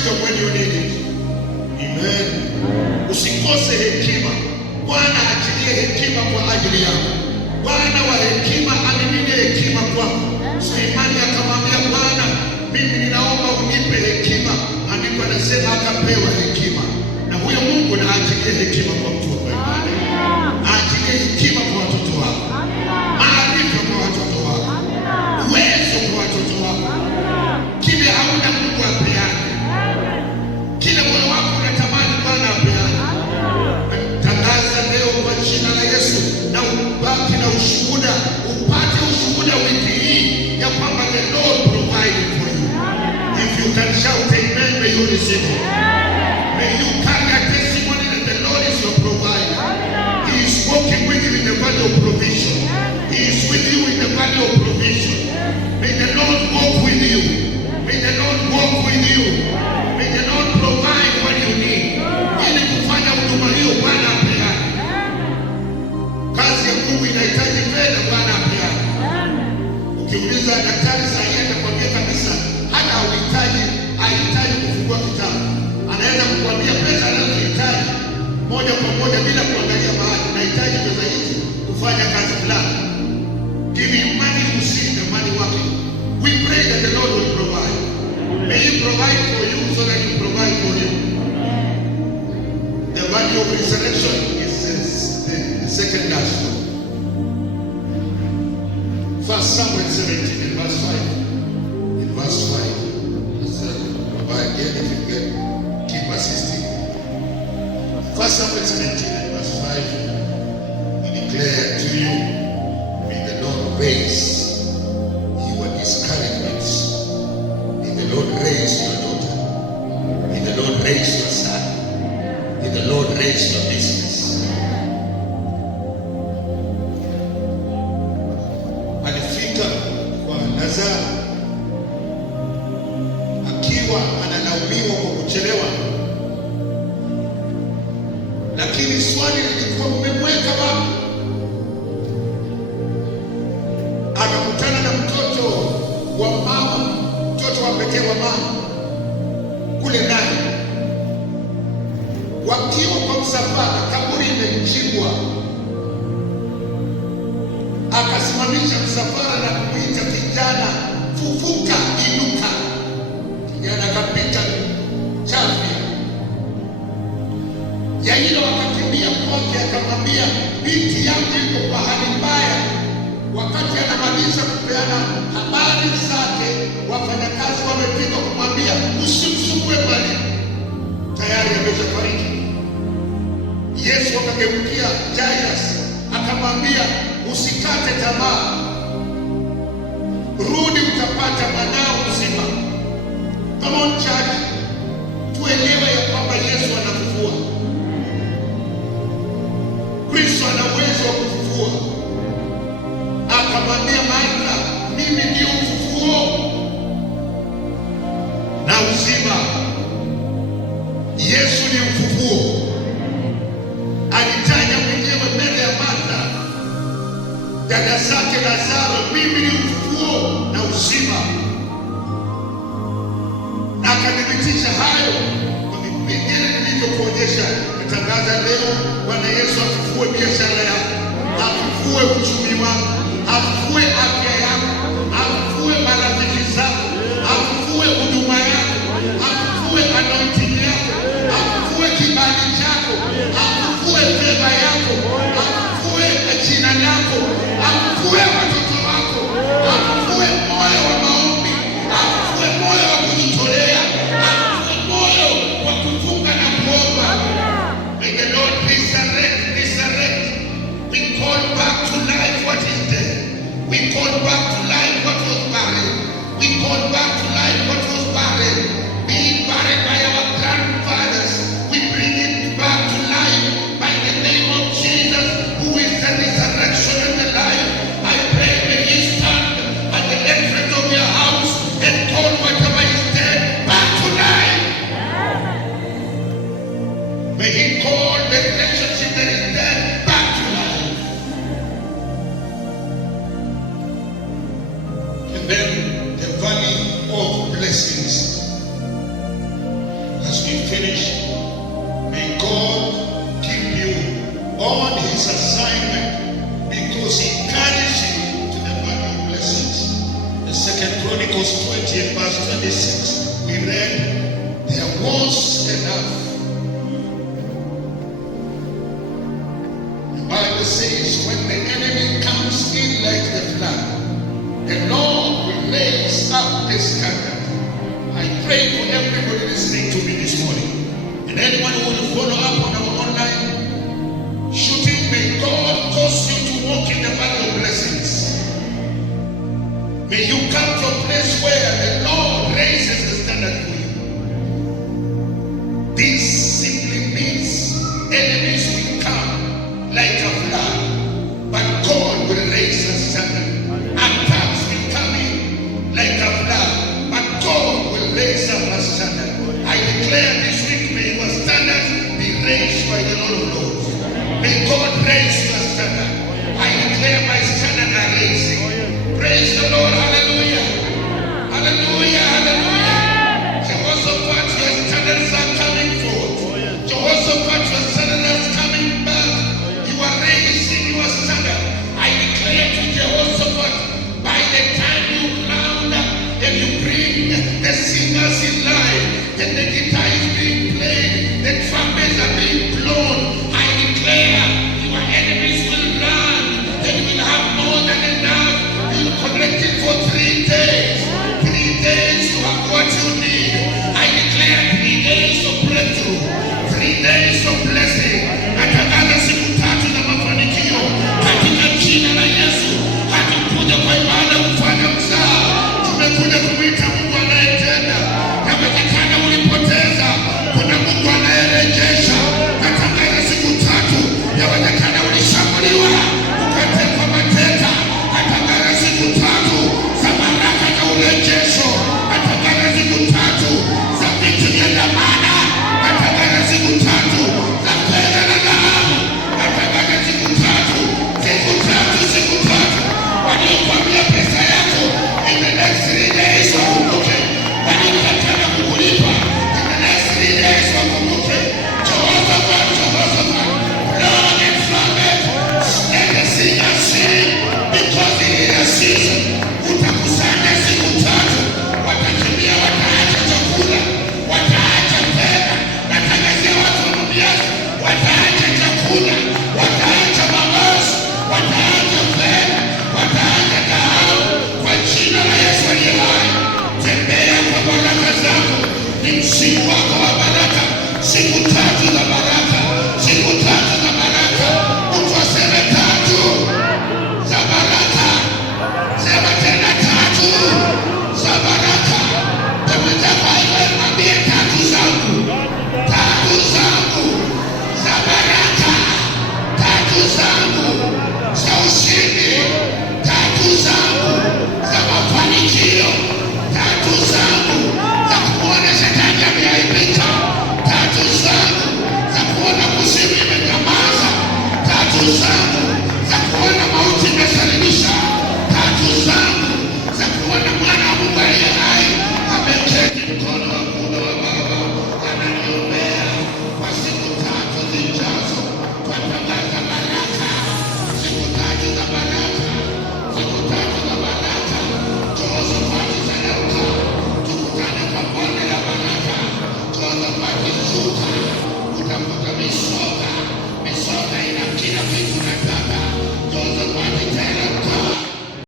wisdom when you need it. Amen. Usikose hekima. Bwana achilie hekima kwa ajili yako. Bwana wa hekima amimine hekima kwako. Sulemani akamwambia Bwana, mimi ninaomba unipe hekima. Andiko anasema akapewa hekima. Na huyo Mungu na achilie hekima kwa mtu wa imani. Achilie hekima kwa watoto wako. Maarifa kwa watoto wako. Uwezo kwa watoto wako. Kile hauna Mungu apeane. Kile moyo wako unatamani Bwana apeane. Tangaza leo kwa jina la Yesu na ubaki na ushuhuda, upate ushuhuda wiki hii ya kwamba the Lord provided for you. If you can shout amen, may you receive it. May you carry a testimony that the Lord is your provider. He is walking with you in the valley of provision. He is with you in the valley of provision. May the Lord walk with you. May the Lord walk with you. May the Lord provide what you need. Ili kufanya huduma hiyo Bwana apeane. Kazi ya Mungu inahitaji fedha, Bwana apeane. Ukiuliza daktari sahihi atakwambia kabisa hata hahitaji kufungua kitabu. Anaweza kukwambia pesa anazohitaji moja kwa moja bila kuangalia mahali. Nahitaji pesa hizi kufanya kazi fulani. Give you money, you see the money working. We pray that the Lord will provide. May He provide for you so that you provide for Him. The value of resurrection is the second last one. 1 Samuel 17 in verse 5. In verse 5. Again, if you can keep assisting. 1 Samuel 17 and verse 5. He declared to you, may the Lord raise your discouragements. May the Lord raise your daughter. May the Lord raise your son. May the Lord raise your business. Alifika kwa Lazaro akiwa analaumiwa kwa kuchelewa, lakini swali lilikuwa mmemweka wapi? Akakutana na mtoto wa mama, mtoto wa pekee wa mama kule ndani, wakiwa kwa msafara, kaburi imechimbwa. Akasimamisha msafara na kumwita kijana, fufuka, inuka. Kijana akapita chafya. Yairo akakimbia kwake akamwambia, binti yangu iko pahali mbaya. Wakati anamaliza kupeana habari zake, wafanyakazi wamefika kumwambia, usimsumbue bali tayari ameshafariki. Yesu akageukia Jairus akamwambia, usikate tamaa, rudi utapata mwanao mzima. Come on church, tuelewe ya kwamba Yesu anafufua. Kristo ana uwezo wa kufufua. Akamwambia Martha, mimi ndio ufufuo na uzima. Yesu ni ufufuo. Alitaja mwenyewe mbele ya Martha, dada zake Lazaro, mimi ni ufufuo na uzima. Na akadhibitisha hayo kwa vipengele nilivyokuonyesha. Natangaza leo, Bwana Yesu afufue biashara yako, afufue uchumi wako, afufue afya yako, afufue marafiki zako, afufue huduma yako, afufue anointing yako, afufue kibali chako, afufue fedha yako, afufue jina lako, afufue watoto wako, afufue moyo wa maombi, afufue moyo wa kujitolea, afufue moyo wa kufunga na kuomba. May the Lord resurrect. We call back to life what is dead. We call back to you finish. May God keep you on his assignment because he carries you to the valley of blessings. The 2 Chronicles 20 and verse 26, we read, there was enough. The Bible says, when the enemy comes in like the flood, the Lord will raise up the standard. I pray for everybody listening to me this morning, and anyone who will follow up on our online shooting. May God cause you to walk in the valley of blessings. May you come to a place where the Lord raises the standard for you. This simply means enemies will come like a flood, but God will raise the standard. Attacks will come in like a flood, but God will raise up a standard. I declare this week, may your standards be raised by the Lord of Lords. May God raise your standard. I declare my standard are raising. Praise the Lord. Hallelujah. Hallelujah. Hallelujah. Jehoshaphat, your standards are coming forth. Jehoshaphat, your standards are coming back. You are raising your standard. I declare to Jehoshaphat, by the time you round up and you bring the singers in line, and the guitar is being played, the trumpets are being blown, I declare your enemies will run, and you will have more than enough. You collected for 3 days. 3 days to have what you need. I declare 3 days of breakthrough, 3 days of blessing. Natangaza siku 3 na mafanikio katika jina la Yesu. Hatukuja kwa ibada kufanya mzaha, tumekuja kumwita Mungu anayetenda. Yawezekana ulipoteza, kuna Mungu anayerejesha. Natangaza siku 3. Yawezekana ulishambuliwa ukatekwa mateka. Natangaza siku 3 za baraka na urejesho. Natangaza siku 3 za vitu vya dhamana. Natangaza siku 3 za fedha na dhahabu. Natangaza siku 3, siku 3. Waliokuambia pesa yako in the next 3 days wakumbuke. Waliokatana kukulipa in the next 3 days wakumbuke. Jehoshaphat, Lord and trumpet, let the singer sing, because it is a season. Utakusanya siku 3, watakimbia, wataacha chakula, wataacha fedha. Natangazia watu wa Mobiasi, wataacha chakula, wataacha mavazi, wataacha fedha, wataacha dhahabu kwa jina la Yesu aliye hai. Tembea kwa baraka zako, ni msimu wako